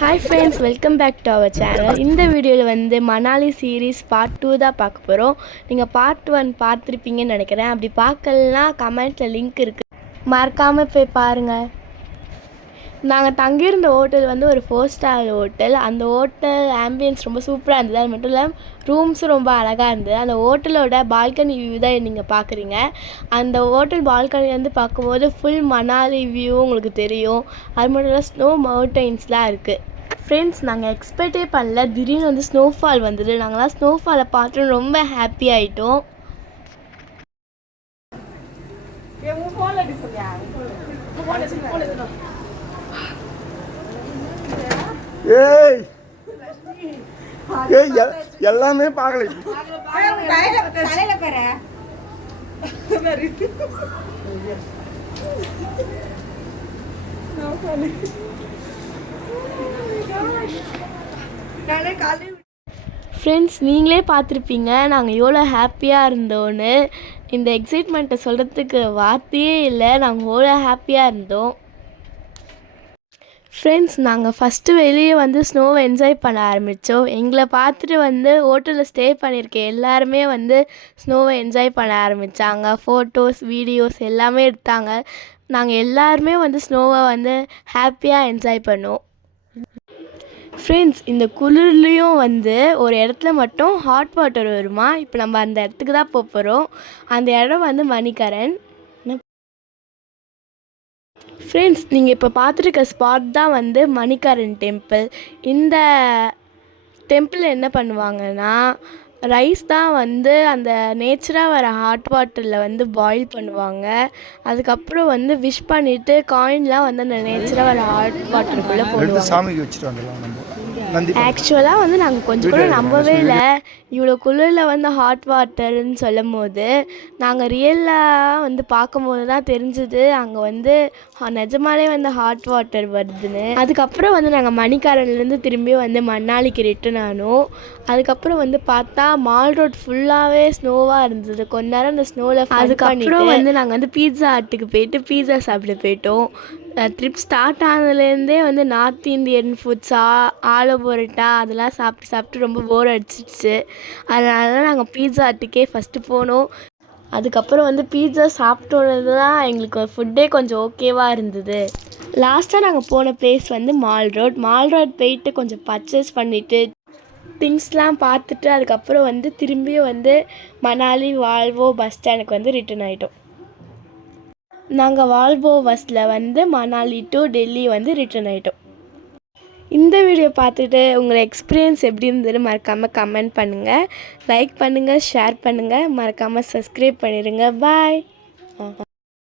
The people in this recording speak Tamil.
Hi friends, welcome back to our channel. இந்த வீடியோவில் வந்து மணாலி சீரீஸ் பார்ட் 2 தான் பார்க்க போகிறோம். நீங்கள் பார்ட் 1 பார்த்துருப்பீங்கன்னு நினைக்கிறேன். அப்படி பார்க்கலனா கமெண்ட்டில் லிங்க் இருக்குது, மறக்காமல் போய் பாருங்கள். நாங்கள் தங்கியிருந்த ஹோட்டல் வந்து ஒரு 4 ஸ்டார் ஹோட்டல். அந்த ஹோட்டல் ஆம்பியன்ஸ் ரொம்ப சூப்பராக இருந்தது. அது மட்டும் இல்லாமல் ரூம்ஸும் ரொம்ப அழகாக இருந்தது. அந்த ஹோட்டலோட பால்கனி வியூ தான் நீங்கள் பார்க்குறீங்க. அந்த ஹோட்டல் பால்கனிலேருந்து பார்க்கும்போது ஃபுல் மணாலி வியூ உங்களுக்கு தெரியும். அது மட்டும் இல்லாமல் ஸ்னோ மவுண்டெயின்ஸ்லாம் இருக்குது. ஃப்ரெண்ட்ஸ், நாங்கள் எக்ஸ்பெக்டே பண்ணல, திடீர்னு வந்து ஸ்னோஃபால் வந்தது. நாங்களாம் ஸ்னோஃபாலை பார்த்து ரொம்ப ஹாப்பி ஆகிட்டோம். ஏய் ஏய் எல்லாமே பார்க்கல. ஃப்ரெண்ட்ஸ், நீங்களே பார்த்துருப்பீங்க நாங்கள் எவ்வளோ ஹாப்பியாக இருந்தோன்னு. இந்த எக்ஸைட்மெண்ட்டை சொல்கிறதுக்கு வார்த்தையே இல்லை. நாங்கள் எவ்வளோ ஹாப்பியாக இருந்தோம். ஃப்ரெண்ட்ஸ், நாங்கள் ஃபஸ்ட்டு வெளியே வந்து ஸ்னோவை என்ஜாய் பண்ண ஆரம்பித்தோம். எங்களை பார்த்துட்டு வந்து ஹோட்டலில் ஸ்டே பண்ணியிருக்க எல்லாருமே வந்து ஸ்னோவை என்ஜாய் பண்ண ஆரம்பித்தாங்க. ஃபோட்டோஸ், வீடியோஸ் எல்லாமே எடுத்தாங்க. நாங்கள் எல்லாருமே வந்து ஸ்னோவை வந்து ஹாப்பியாக என்ஜாய் பண்ணோம். ஃப்ரெண்ட்ஸ், இந்த குளிர்லேயும் வந்து ஒரு இடத்துல மட்டும் ஹாட் வாட்டர் வருமா. இப்போ நம்ம அந்த இடத்துக்கு தான் போக போகிறோம். அந்த இடம் வந்து மணிகரன். ஃப்ரெண்ட்ஸ், நீங்கள் இப்போ பார்த்துருக்க ஸ்பாட் தான் வந்து மணிகரன் டெம்பிள். இந்த டெம்பிள் என்ன பண்ணுவாங்கன்னா, ரைஸ் தான் வந்து அந்த நேச்சராக வர ஹாட் வாட்டரில் வந்து பாயில் பண்ணுவாங்க. அதுக்கப்புறம் வந்து விஷ் பண்ணிவிட்டு காயின்லாம் வந்து அந்த நேச்சராக வர ஹாட் வாட்டருக்குள்ளே போடுவாங்க. சாமிக்கு வச்சுட்டு வந்துடலாம். ஆக்சுவலாக வந்து நாங்கள் கொஞ்சம் கூட நம்பவே இல்லை. இவ்வளோ குளிரில் வந்து ஹாட் வாட்டர்னு சொல்லும் போது நாங்கள் ரியலாக வந்து பார்க்கும்போது தான் தெரிஞ்சுது அங்கே வந்து நிஜமாலே வந்து ஹாட் வாட்டர் வருதுன்னு. அதுக்கப்புறம் வந்து நாங்கள் மணிகரன்லேருந்து திரும்பி வந்து மணாலிக்கு ரிட்டன் ஆனோம். அதுக்கப்புறம் வந்து பார்த்தா மால் ரோட் ஃபுல்லாகவே ஸ்னோவாக இருந்தது. கொஞ்ச நேரம் அந்த ஸ்னோவில் அதுக்கப்புறம் வந்து நாங்கள் வந்து பீட்சா ஹட்டுக்கு போயிட்டு பீட்சா சாப்பிட போயிட்டோம். ட்ரிப் ஸ்டார்ட் ஆனதுலேருந்தே வந்து north Indian foods, aloo parotta அதெல்லாம் சாப்பிட்டு ரொம்ப போர் அடிச்சிடுச்சு. அதனால தான் நாங்கள் பீட்சா ஹட்டுக்கே ஃபஸ்ட்டு போனோம். அதுக்கப்புறம் வந்து பீட்சா சாப்பிட்டோன்னு தான் எங்களுக்கு ஃபுட்டே கொஞ்சம் ஓகேவாக இருந்தது. லாஸ்ட்டாக நாங்கள் போன பிளேஸ் வந்து மால் ரோட் போயிட்டு கொஞ்சம் பர்ச்சேஸ் பண்ணிவிட்டு திங்ஸ்லாம் பார்த்துட்டு அதுக்கப்புறம் வந்து திரும்பியும் வந்து மணாலி வால்வோ பஸ் ஸ்டாண்டுக்கு வந்து ரிட்டர்ன் ஆகிட்டோம். நாங்கள் வால்வோ பஸ்ஸில் வந்து மணாலி டு டெல்லி வந்து ரிட்டர்ன் ஆகிட்டோம். இந்த வீடியோ பார்த்துட்டு உங்கள் எக்ஸ்பீரியன்ஸ் எப்படி இருந்ததுன்னு மறக்காமல் கமெண்ட் பண்ணுங்கள், லைக் பண்ணுங்கள், ஷேர் பண்ணுங்கள், மறக்காமல் சப்ஸ்கிரைப் பண்ணிடுங்க. பாய்.